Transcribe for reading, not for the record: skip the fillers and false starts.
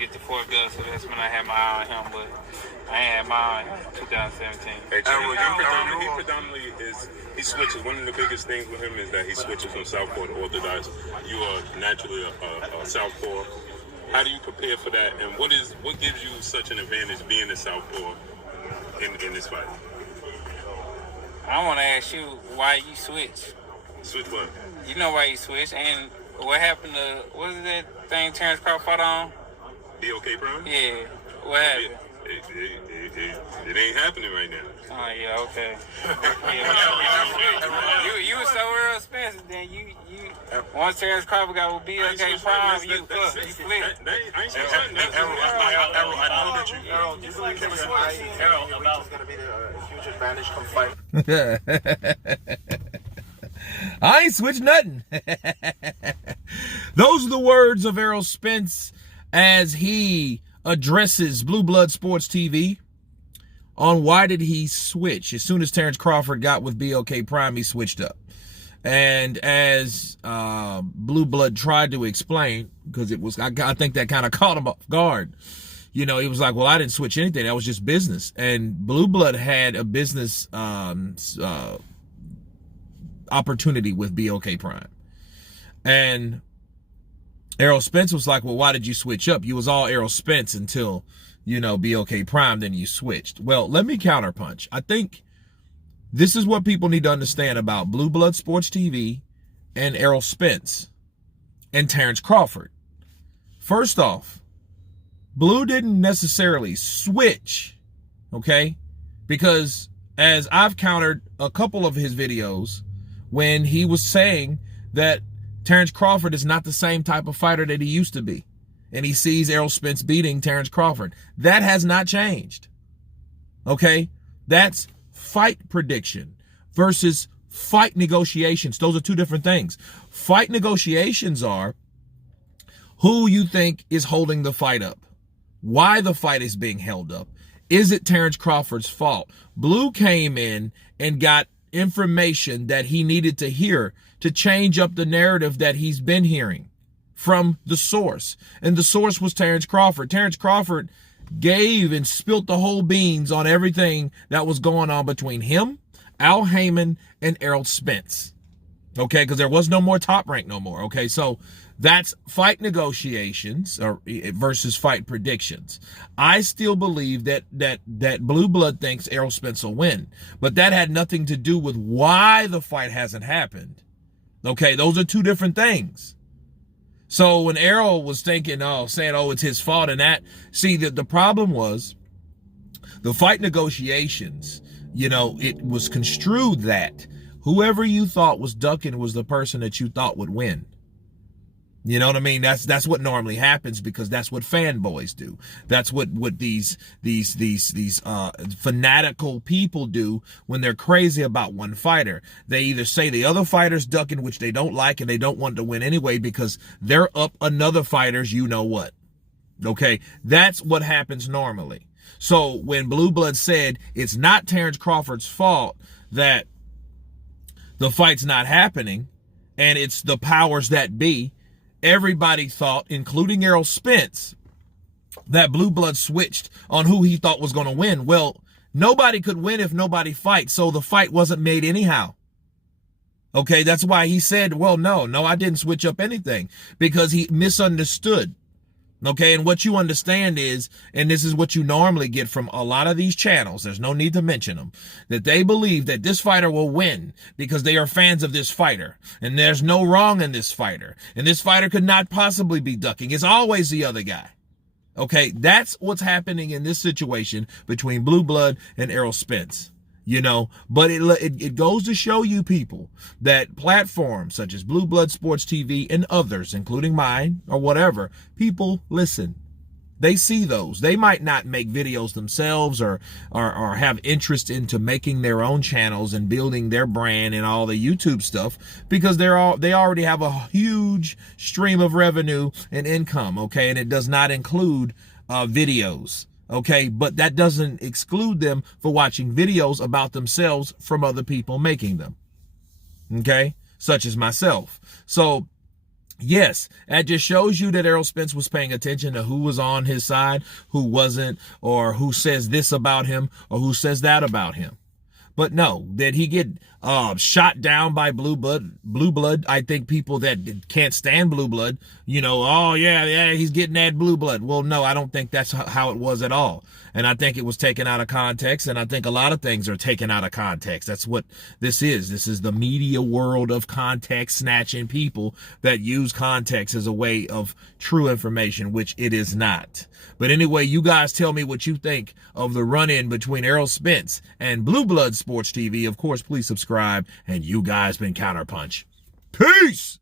Get the fourth gun, so that's when I had my eye on him, but I ain't had my eye on him 2017. Hey, he predominantly he switches. One of the biggest things with him is that he switches from southpaw to orthodox. You are naturally a southpaw. How do you prepare for that, and what gives you such an advantage being a southpaw in this fight? I want to ask you why you switch. Switch what? You know why you switch, and what happened to, what is that thing Terence Crawford fought on? BOK Prime? Yeah. What happened? It ain't happening right now. Oh, yeah, okay. You were so real Spence, then you once Terence Crawford got with BOK Prime, you flipped. Errol, I know that Errol, do you believe there was an Errol which is going to be a huge advantage come fight? I ain't switched nothing. Those are the words of Errol Spence as he addresses Blueblood Sports TV on why did he switch. As soon as Terence Crawford got with BOK Prime, he switched up. And as Blueblood tried to explain, because I think that kind of caught him off guard. You know, he was like, well, I didn't switch anything. That was just business. And Blueblood had a business opportunity with BOK Prime. And Errol Spence was like, well, why did you switch up? You was all Errol Spence until, you know, BOK Prime, then you switched. Well, let me counterpunch. I think this is what people need to understand about Blueblood Sports TV and Errol Spence and Terence Crawford. First off, Blue didn't necessarily switch, okay? Because as I've countered a couple of his videos when he was saying that Terence Crawford is not the same type of fighter that he used to be. And he sees Errol Spence beating Terence Crawford. That has not changed. Okay? That's fight prediction versus fight negotiations. Those are two different things. Fight negotiations are who you think is holding the fight up, why the fight is being held up. Is it Terence Crawford's fault? Blue came in and got information that he needed to hear to change up the narrative that he's been hearing from the source. And the source was Terence Crawford. Terence Crawford gave and spilt the whole beans on everything that was going on between him, Al Heyman, and Errol Spence. Okay, because there was no more Top Rank no more. Okay, so that's fight negotiations versus fight predictions. I still believe that Blueblood thinks Errol Spence will win, but that had nothing to do with why the fight hasn't happened. Okay, those are two different things. So when Errol was saying, it's his fault and that, see, the problem was the fight negotiations, you know, it was construed that whoever you thought was ducking was the person that you thought would win. You know what I mean? That's what normally happens because that's what fanboys do. That's what these fanatical people do when they're crazy about one fighter. They either say the other fighter's ducking, which they don't like, and they don't want to win anyway because they're up another fighter's you know what. Okay? That's what happens normally. So when Blueblood said it's not Terence Crawford's fault that the fight's not happening and it's the powers that be, everybody thought, including Errol Spence, that Blueblood switched on who he thought was going to win. Well, nobody could win if nobody fights, so the fight wasn't made anyhow. Okay, that's why he said, well, no, I didn't switch up anything, because he misunderstood. Okay, and what you understand is, and this is what you normally get from a lot of these channels, there's no need to mention them, that they believe that this fighter will win because they are fans of this fighter, and there's no wrong in this fighter, and this fighter could not possibly be ducking. It's always the other guy. Okay, that's what's happening in this situation between Blueblood and Errol Spence. You know, but it goes to show you people that platforms such as Blueblood Sports TV and others, including mine or whatever, people listen. They see those. They might not make videos themselves or have interest into making their own channels and building their brand and all the YouTube stuff because they already have a huge stream of revenue and income, okay? And it does not include videos. Okay, but that doesn't exclude them for watching videos about themselves from other people making them. Okay, such as myself. So Yes, that just shows you that Errol Spence was paying attention to who was on his side, who wasn't, or who says this about him, or who says that about him. But no, did he get shot down by Blueblood? I think people that can't stand Blueblood, oh yeah, he's getting that Blueblood. Well, no, I don't think that's how it was at all. And I think it was taken out of context, and I think a lot of things are taken out of context. That's what this is. This is the media world of context snatching people that use context as a way of true information, which it is not. But anyway, you guys tell me what you think of the run-in between Errol Spence and Blueblood Sports TV. Of course, please subscribe, and you guys been Counterpunch. Peace!